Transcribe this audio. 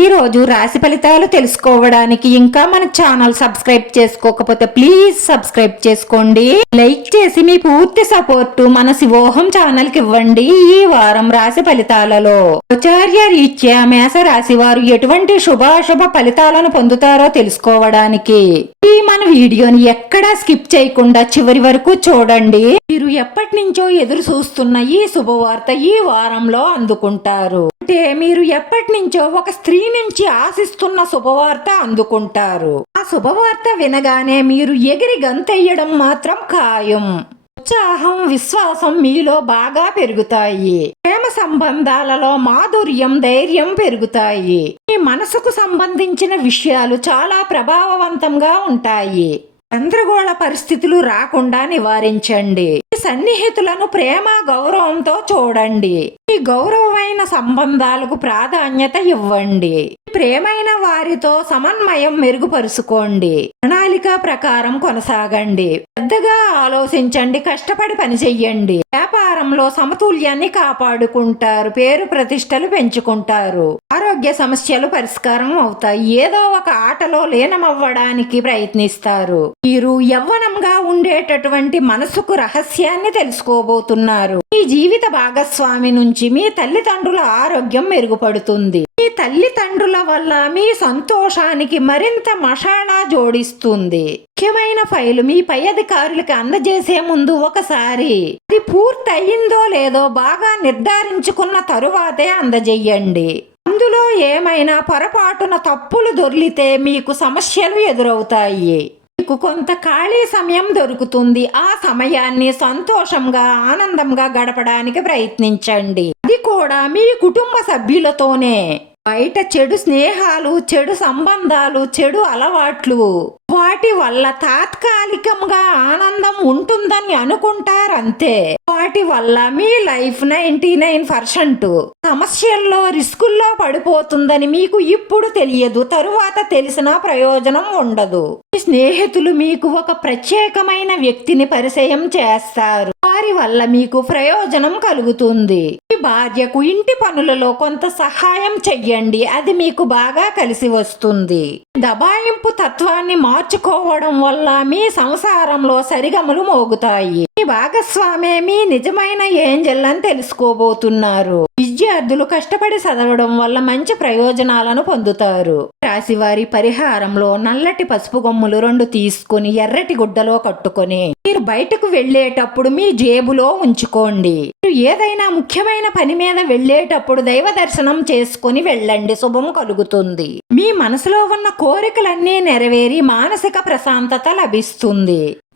ఈ రోజు రాశి ఫలితాలు తెలుసుకోవడానికి ఇంకా మన ఛానల్ సబ్స్క్రైబ్ చేసుకోకపోతే ప్లీజ్ సబ్స్క్రైబ్ చేసుకోండి. లైక్ చేసి మీ పూర్తి సపోర్టు మన శివోహం ఛానల్కి ఇవ్వండి ఈ వారం రాశి ఫలితాలలో. ఆచార్య రీత్యా మేష రాశి వారు ఎటువంటి శుభాశుభ ఫలితాలను పొందుతారో తెలుసుకోవడానికి. ఈ మన వీడియోని ఎక్కడా స్కిప్ చేయకుండా చివరి వరకు చూడండి. మీరు ఎప్పటి నుంచో ఎదురు చూస్తున్న ఈ శుభవార్త ఈ వారంలో అందుకుంటారు. అంటే మీరు ఎప్పటి నుంచో ఒక స్త్రీ నుంచి ఆశిస్తున్న శుభవార్త అందుకుంటారు. ఆ శుభవార్త వినగానే మీరు ఎగిరి గంతెయ్యడం మాత్రం ఖాయం. ఉత్సాహం విశ్వాసం మీలో బాగా పెరుగుతాయి. ప్రేమ సంబంధాలలో మాధుర్యం ధైర్యం పెరుగుతాయి. మీ మనసుకు సంబంధించిన విషయాలు చాలా ప్రభావవంతంగా ఉంటాయి. గందరగోళ పరిస్థితులు రాకుండా నివారించండి. సన్నిహితులను ప్రేమ గౌరవంతో చూడండి. మీ గౌరవమైన సంబంధాలకు ప్రాధాన్యత ఇవ్వండి. ప్రేమైన వారితో సమన్వయం మెరుగుపరుచుకోండి. ప్రణాళిక ప్రకారం కొనసాగండి. పెద్దగా ఆలోచించండి కష్టపడి పని చెయ్యండి. వ్యాపారంలో సమతుల్యాన్ని కాపాడుకుంటారు పేరు ప్రతిష్టలు పెంచుకుంటారు. ఆరోగ్య సమస్యలు పరిష్కారం అవుతాయి. ఏదో ఒక ఆటలో లీనమవ్వడానికి ప్రయత్నిస్తారు. మీరు యవ్వనంగా ఉండేటటువంటి మనసుకు రహస్యాన్ని తెలుసుకోబోతున్నారు. మీ జీవిత భాగస్వామి నుంచి మీ తల్లిదండ్రుల ఆరోగ్యం మెరుగుపడుతుంది. తల్లిదండ్రుల వల్ల మీ సంతోషానికి మరింత మషాలా జోడిస్తుంది. ముఖ్యమైన ఫైలు మీ పై అధికారులకి అందజేసే ముందు ఒకసారి అది పూర్తయిందో లేదో బాగా నిర్ధారించుకున్న తరువాతే అందజేయండి. అందులో ఏమైనా పొరపాటున తప్పులు దొర్లితే మీకు సమస్యలు ఎదురవుతాయి. మీకు కొంత ఖాళీ సమయం దొరుకుతుంది. ఆ సమయాన్ని సంతోషంగా ఆనందంగా గడపడానికి ప్రయత్నించండి. అది కూడా మీ కుటుంబ సభ్యులతోనే. బయట చెడు స్నేహాలు చెడు సంబంధాలు చెడు అలవాట్లు. వాటి వల్ల తాత్కాలికంగా ఆనందం ఉంటుందని అనుకుంటారంతే. వాటి వల్ల మీ లైఫ్ నైన్టీ నైన్ పర్సెంట్ సమస్యల్లో రిస్కుల్లో పడిపోతుందని మీకు ఇప్పుడు తెలియదు. తరువాత తెలిసిన ప్రయోజనం ఉండదు. మీ స్నేహితులు మీకు ఒక ప్రత్యేకమైన వ్యక్తిని పరిచయం చేస్తారు. వారి వల్ల మీకు ప్రయోజనం కలుగుతుంది. మీ భార్యకు ఇంటి పనులలో కొంత సహాయం చెయ్యండి. అది మీకు బాగా కలిసి వస్తుంది. దబాయింపు తత్వాన్ని మార్చుకోవడం వల్ల మీ సంసారంలో సరిగమలు మోగుతాయి. మీ భాగస్వామే మీ నిజమైన ఏంజల్ అని తెలుసుకోబోతున్నారు. విద్యార్థులు కష్టపడి చదవడం వల్ల మంచి ప్రయోజనాలను పొందుతారు. రాశివారి పరిహారంలో నల్లటి పసుపు గొమ్ములు రెండు తీసుకుని ఎర్రటి గుడ్డలో కట్టుకొని మీరు బయటకు వెళ్ళేటప్పుడు మీ జేబులో ఉంచుకోండి. మీరు ఏదైనా ముఖ్యమైన పని మీద వెళ్ళేటప్పుడు దైవ దర్శనం చేసుకుని వెళ్ళండి. శుభం కలుగుతుంది. మీ మనసులో ఉన్న కోరికలన్నీ నెరవేరి మానసిక ప్రశాంతత లభిస్తుంది.